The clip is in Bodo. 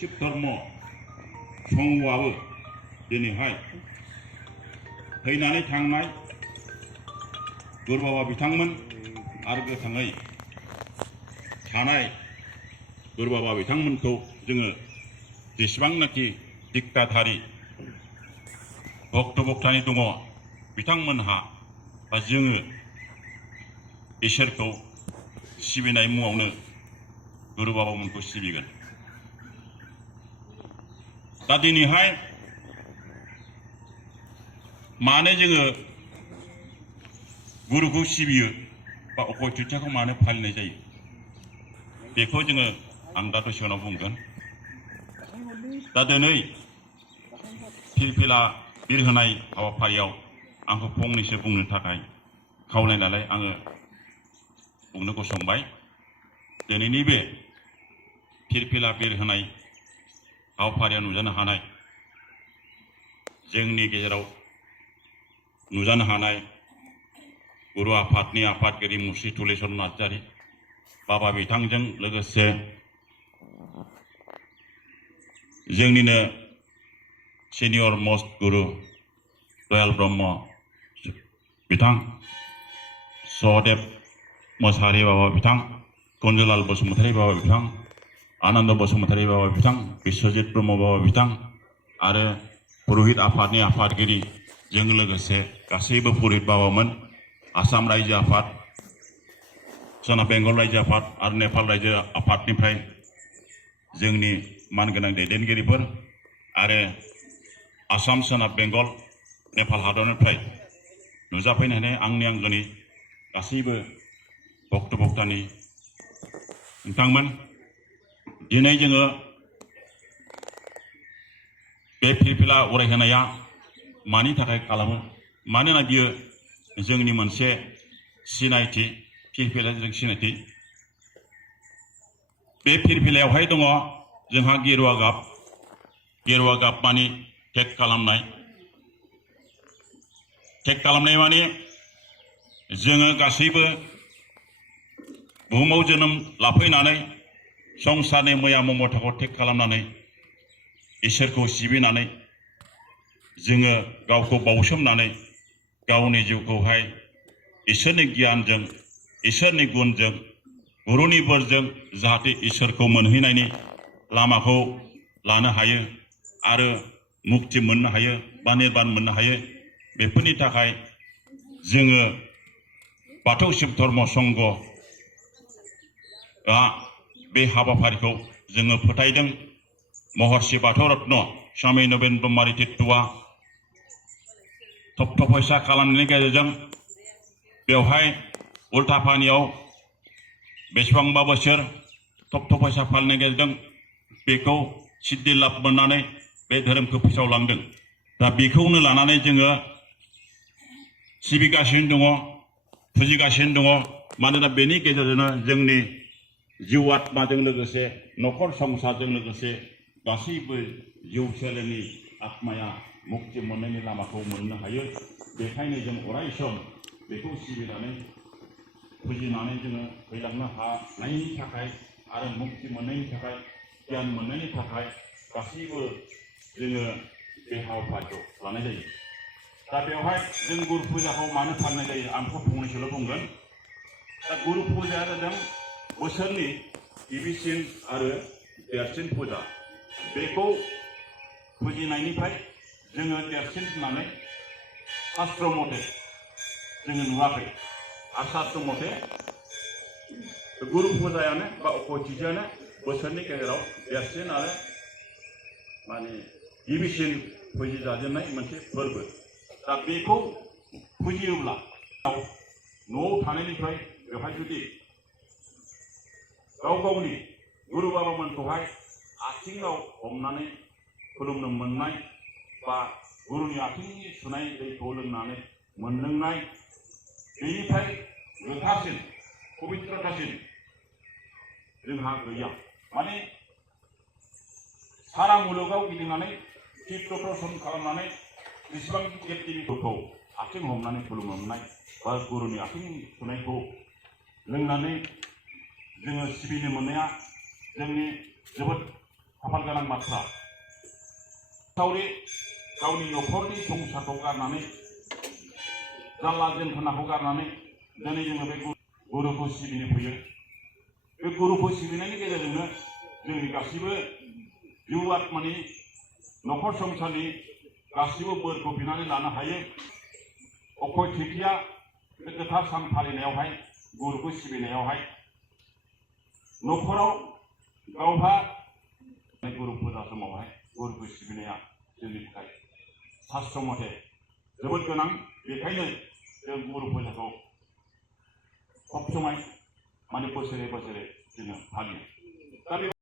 शिब धर्म संगआबो दिनैहाय फैनानै थांनाय गुरु बाबा बिथांमोन आरो गोथाङै थानाय गुरु बाबा बिथांमोनखौ जोङो जेसेबांनाखि दिक्ताधारि भक्त भक्तानि दङ बिथांमोनहा बा जोङो इसोरखौ सिबिनाय मुङावनो गुरु बाबामोनखौ सिबिगोन। दा दिनैहाय मानो जोङो गुरुखौ सिबियो बा अक्षय तृतीयाखौ मानो फालिनाय जायो बेखौ जोङो आं दा दसे उनाव बुंगोन। दा दिनै फिरफिला बिरहोनाय हाबाफारियाव आंखौ फंनैसो बुंनो थाखाय खावलायनानै आङो बुंनो गसंबाय। दिनैनि बे फिरफिला बिरहोनाय हाबाफारियाव नुजानो हानाय जोंनि गेजेराव नुजानो हानाय गुरु आफादनि आफादगिरि मुस्रि तुलेश्वर नार्जारी बाबा बिथांजों लोगोसे जोंनिनो सिनियर मोस्ट गुरु दयाल ब्रह्म बिथां, सहदेव मोसाहारी बाबा बिथां, कुन्जलाल बसुमतारी बाबा बिथां, आनन्द बसुमतारी बाबा बिथां, बिश्वजित ब्रह्म बाबा बिथां आरो पुरहित आफादनि आफादगिरि जों लोगोसे गासैबो पुरहित बाबामोन, आसाम रायजो आफाद, सोनाब बेंगल रायजो आफाद आरो नेपाल रायजो आफादनिफ्राय जोंनि मानगोनां दैदेनगिरिफोर आरो आसाम, सोनाब बेंगल, नेपाल हादरनिफ्राय नुजाफैनानै आंनि आंगोनि गासैबो भक्त भक्तानि नोंथांमोन, दिनै जोङो बे फिरफिला उरायहोनाया मानि थाखाय खालामो? मानोना बियो जोंनि मोनसे सिनायथि, फिरफिलाजों सिनायथि। बे फिरफिलायावहाय दङ जोंहा गेरुवा गाब मानि टेग खालामनाय। टेग खालामनाय माने जोङो गासैबो बुहुमाव जोनोम लाफैनानै संसारनि मैया ममताखौ टेग खालामनानै इसोरखौ सिबिनानै जोङो गावखौ बावसोमनानै गावनि जिउखौहाय इसोरनि गियानजों, इसोरनि गुनजों, गुरुनि बोरजों जाहाथे इसोरखौ मोनहैनायनि लामाखौ लानो हायो आरो मुक्ति मोननो हायो बा निर्बान मोननो हायो। बेफोरनि थाखाय जोङो बाथौ शिब धर्म संघआ बे हाबाफारिखौ जोङो फोथायदों। महर्षि बाथौ रत्न स्वामी नबीन ब्रह्मारि तीर्थआ थप्थ' फैसा खालामनायनि गेजेरजों बेवहाय उल्टापानियाव बेसेबांबा बोसोर थप्थ' फैसा फालिनायनि गेजेरजों बेखौ सिद्धि लाभ मोननानै बे धोरोमखौ फोसावलांदों। दा बेखौनो लानानै जोङो सिबिगासिनो दङ, फुजिगासिनो दङ। मानोना बेनि गेजेरजोंनो जोंनि जिउ आत्माजों लोगोसे न'खर संसारजों लोगोसे गासैबो जिउ सोलेरनि आत्माया मुक्ति मोननायनि लामाखौ मोननो हायो। बेखायनो जों अराय सम बेखौ सिबिनानै फुजिनानै जोङो फैलांनो हानायनि थाखाय आरो मुक्ति मोननायनि थाखाय, गियान मोननायनि थाखाय गासैबो जोङो बे हाबाफारिखौ लानाय जायो। दा बेवहाय जों गुरु फुजाखौ मानो फालिनाय जायो आं बेखौ फंनैसोल' बुंगोन। दा गुरु फुजाया जादों बोसोरनि गिबिसिन आरो देरसिन फुजा। बेखौ फुजिनायनिफ्राय जोङो देरसिन होननानै शास्त्र मथे जोङो नुवाखै। आरो शास्त्र मथे गुरु फुजायानो बा अक्षय तृतीयानो बोसोरनि गेजेराव देरसिन आरो माने गिबिसिन फुजिजाजेननाय मोनसे फोरबो। दा बेखौ फुजियोब्ला न'आव थानायनिफ्राय बेवहाय जुदि गाव गावनि गुरु बाबामोनखौहाय आथिङाव हमनानै खुलुमनो मोननाय बा गुरुनि आथिंनि सुनाय दैखौ लोंनानै मोनलोंनाय, बेनिफ्राय गोथारसिन पबित्रतासिन जोंहा गैया। माने सारा मुलुगाव गिदिंनानै तीर्थ दर्शन खालामनानै बेसेबां देब देबिफोरखौ आथिं हमनानै खुलुमनो मोननाय बा गुरुनि आथिं सुनायखौ लोंनानै जोङो सिबिनो मोननाया जोंनि जोबोद खाफाल गोनां बाथ्रा सावरि गावनि न'खरनि संसारखौ गारनानै जाल्ला जेंखोनाखौ गारनानै दिनै जोङो बे गुरुखौ सिबिनो फैयो। बे गुरुखौ सिबिनायनि गेजेरजोंनो जोंनि गासिबो जिउ आत्मानि न'खर संसारनि गासिबो बोरखौ बिनानै लानो हायो। अक्षय तृतीया बे गोथार सान फालिनायावहाय गुरुखौ सिबिनायावहाय न'खराव गावहा गुरु फुजा समावहाय गुरुखौ सिबिनाया जोंनि थाखाय शास्त्र मथे जोबोद गोनां। बेखायनो जों गुरु फुजाखौ सब समाय माने बोसोरे बोसोरे जोङो फालियो। दा